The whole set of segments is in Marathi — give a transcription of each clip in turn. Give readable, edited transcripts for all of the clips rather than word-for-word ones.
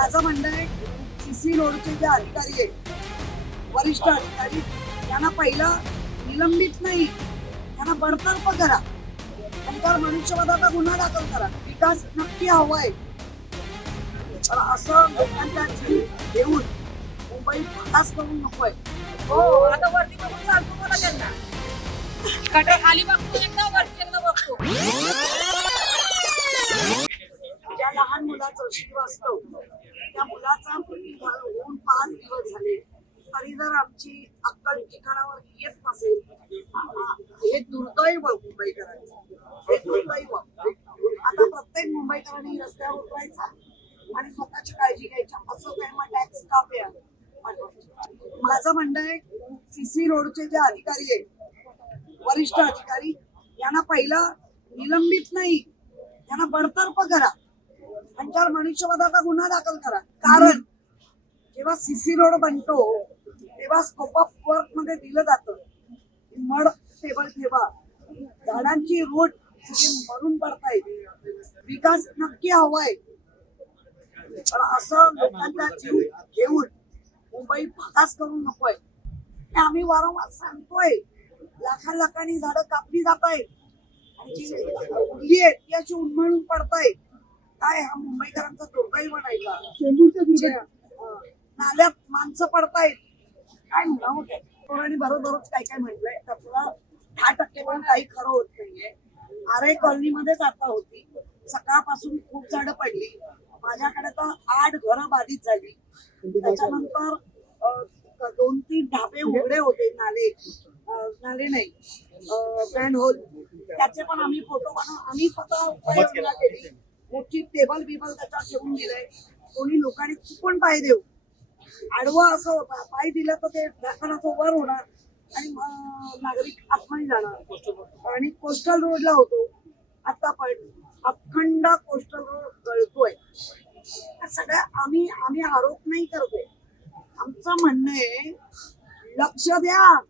माझं म्हणणं आहे सीसी रोडचे जे अधिकारी आहेत, वरिष्ठ अधिकारी, त्यांना पहिलं निलंबित नाही, त्यांना बडतर्फ करा, नंतर मनुष्यवधाचा गुन्हा दाखल करा. विकास नक्की हवाय, पण असं लोकांच्या जीव घेऊन मुंबई भागास करून नकोय. हो, आता वरती बघून चालतो मला त्यांना. कटे खाली बघतो एकदा, वरती एकदा बघतो. ज्या लहान मुलाचं श्रीवास्तव, त्या मुलाचा मृत्यू होऊन 5 दिवस झाले, तरी जर आमची अक्कल ठिकाणावर येत नसेल, हे दुर्दैव मुंबईकरांचं, हे दुर्दैव. आता प्रत्येक मुंबईकरांनी रस्त्यावर उतरायचा आणि स्वतःची काळजी घ्यायची. असं काय मग टॅक्स का पे माझं म्हणणं आहे सीसी रोडचे जे अधिकारी आहेत, वरिष्ठ अधिकारी, यांना पहिलं निलंबित नाही, त्यांना बडतर्फ करा, त्यांच्यावर मनुष्यवधाचा गुन्हा दाखल करा. कारण जेव्हा सीसी रोड बनतो तेव्हा स्कोप ऑफ वर्क मध्ये दिलं जातं, मड टेबल ठेवा, झाडांची रूट मरून पडतायत, विकास नक्की हवाय, पण असं लोकांचा जीव घेऊन मुंबई भागास करून नकोय. हे आम्ही वारंवार सांगतोय. लाखांनी झाडं कापली जात आहेत आणि जी उरली आहेत ती अशी उन्मळून पडतायत. काय हा मुंबईकरांचा दुर्दैव नाही का? नाल्यात माणसं पडतायत. काय म्हणावं काय? कोणाने बरोबरच काय काय म्हटलंय, त्यातला 10% पण काही खरं होत नाहीये. आरे कॉलनीमध्येच आता होती, सकाळपासून खूप झाडं पडली. माझ्याकडे तर 8 घरं बाधित झाली. त्याच्यानंतर 2-3 ढाबे उघडे होते, नाले नाही, मॅनहोल, त्याचे पण आम्ही फोटो बनवून आम्ही स्वतः उपाययोजना केली. मोठी टेबल बिबल त्याच्यात ठेवून दिलंय. कोणी लोकांनी चुकून पाय देऊ, आडवं असं होता, पाय दिलं तर ते ढाकणाचं वर होणार आणि नागरिक आतमध्ये जाणार. आणि कोस्टल रोडला होतो, आता पण अखंड कोस्टल रोड गळतोय. सगळ्या आम्ही आरोप नाही करतोय. आमचं म्हणणं आहे लक्ष द्या.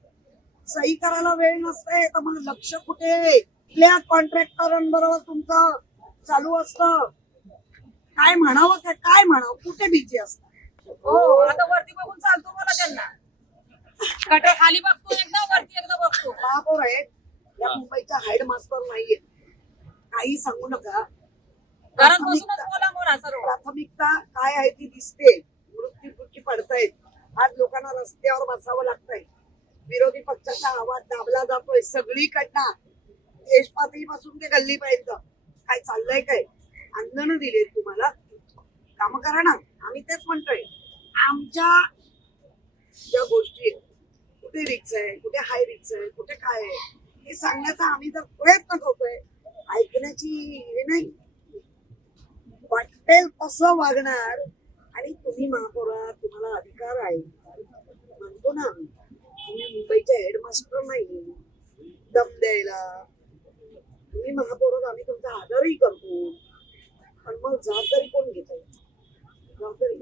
सही करायला वेळ नसते तर मग लक्ष कुठे? कुठल्या कॉन्ट्रॅक्टरांबरोबर तुमचं चालू असतं? काय म्हणावं काय म्हणावं, कुठे बिझी असतं? हो, आता वरती बघून चालतो मला त्यांना. कटे खाली बघतो एकदा, वरती एकदा बघतो. महापौर आहेत, या मुंबईच्या हेड मास्टर नाहीये, काही सांगू नका. घरात बसूनच बोला मोरा सर्व. प्राथमिकता काय आहे ती दिसते. मृत्यू पडतायत. आज लोकांना रस्त्यावर बसावं लागतंय. विरोधी पक्षाचा आवाज दाबला जातोय सगळीकडनं, देशपातळीपासून ते गल्लीपर्यंत. काय चाललंय काय? आंदोलन दिले तुम्हाला, काम करा ना. आम्ही तेच म्हणतोय. आमच्या ज्या गोष्टी आहेत, कुठे रिक्स आहे, कुठे हाय रिक्स आहे, कुठे काय आहे, हे सांगण्याचा आम्ही जर प्रयत्न करतोय, ऐकण्याची हे नाही. वाटेल तसं वागणार. आणि तुम्ही महापौरात, तुम्हाला अधिकार आहे म्हणतो ना आम्ही. तुम्ही मुंबईचे हेडमास्टर नाही दम द्यायला. तुम्ही महापौरात, आम्ही तुमचा आदरही करतो, पण मग जबाबदारी कोण घेत? जबाबदारी